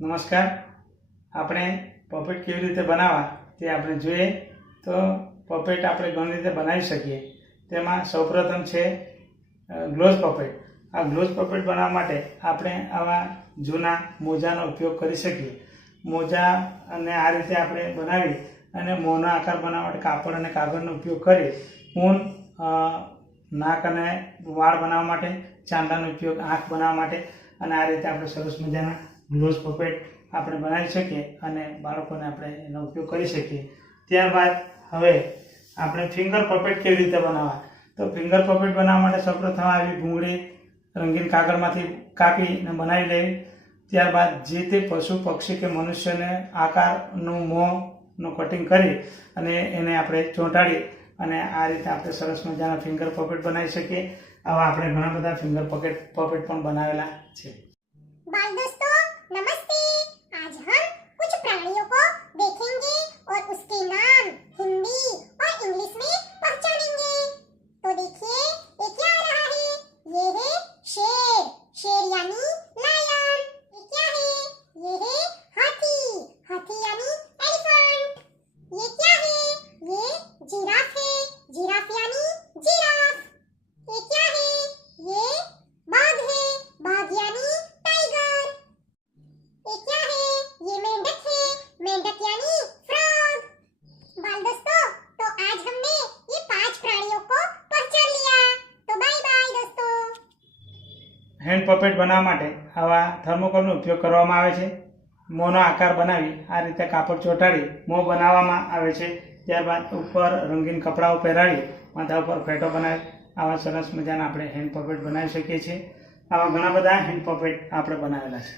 નમસ્કાર. આપણે પપેટ કેવી રીતે બનાવવા તે આપણે જોઈએ. તો પપેટ આપણે ઘણી રીતે બનાવી શકીએ. તેમાં સૌપ્રથમ છે ગ્લોવ્સ પપેટ. આ ગ્લોવ્સ પપેટ બનાવવા માટે આપણે આવા જૂના મોજાનો ઉપયોગ કરી શકીએ. મોજા અને આ રીતે આપણે બનાવી અને મોંનો આકાર બનાવવા માટે કાપડ અને કાગળનો ઉપયોગ કરી ઊન, નાક અને વાળ બનાવવા માટે, ચાંદાનો ઉપયોગ આંખ બનાવવા માટે, અને આ રીતે આપણે સરસ મજાના ગ્લોવ્સ પપેટ આપણે બનાવી શકીએ અને બાળકોને આપણે એનો ઉપયોગ કરી શકીએ. ત્યારબાદ હવે આપણે ફિંગર પપેટ કેવી રીતે બનાવવા. તો ફિંગર પપેટ બનાવવા માટે સૌપ્રથમ આવી ભૂંગળી રંગીન કાગળમાંથી કાપીને બનાવી લેવી. ત્યારબાદ જે તે પશુ, પક્ષી કે મનુષ્યને આકારનું મોંનું કટિંગ કરી અને એને આપણે ચોંટાડી અને આ રીતે આપણે સરસ મજાના ફિંગર પપેટ બનાવી શકીએ. આવા આપણે ઘણા બધા ફિંગર પપેટ પણ બનાવેલા છે. बाल दोस्तों नमस्ते। आज हम कुछ प्राणियों को देखेंगे और उसके नाम हिंदी और इंग्लिश में पहचानेंगे। तो देखिए ये क्या आ रहा है, ये है शेर। शेर यानी लायन। ये क्या है, ये है हाथी। हाथी यानी एलिफेंट। ये क्या है, ये जिराफ है। जिराफ यानी जिराफ। ये क्या है, ये बाघ है। बाघ यानी टाइगर। ये क्या है, ये मेंढक है। मेंढक यानी फ्रॉग। बाल दोस्तों, तो आज हमने ये 5 प्राणियों को पहचान लिया। तो बाय बाय दोस्तों। હેન્ડ પપેટ બનાવવા માટે આવા થર્મોકોલનો ઉપયોગ કરવામાં આવે છે. મોંનો આકાર બનાવી આ રીતે કાપડ ચોંટાડી મોં બનાવવામાં આવે છે. ત્યારબાદ ઉપર રંગીન કપડાઓ પહેરાવી માથા ઉપર ફેટો બનાવી આવા સરસ મજાના આપણે હેન્ડ પપેટ બનાવી શકીએ છીએ. આવા ઘણા બધા હેન્ડ પપેટ આપણે બનાવેલા છે.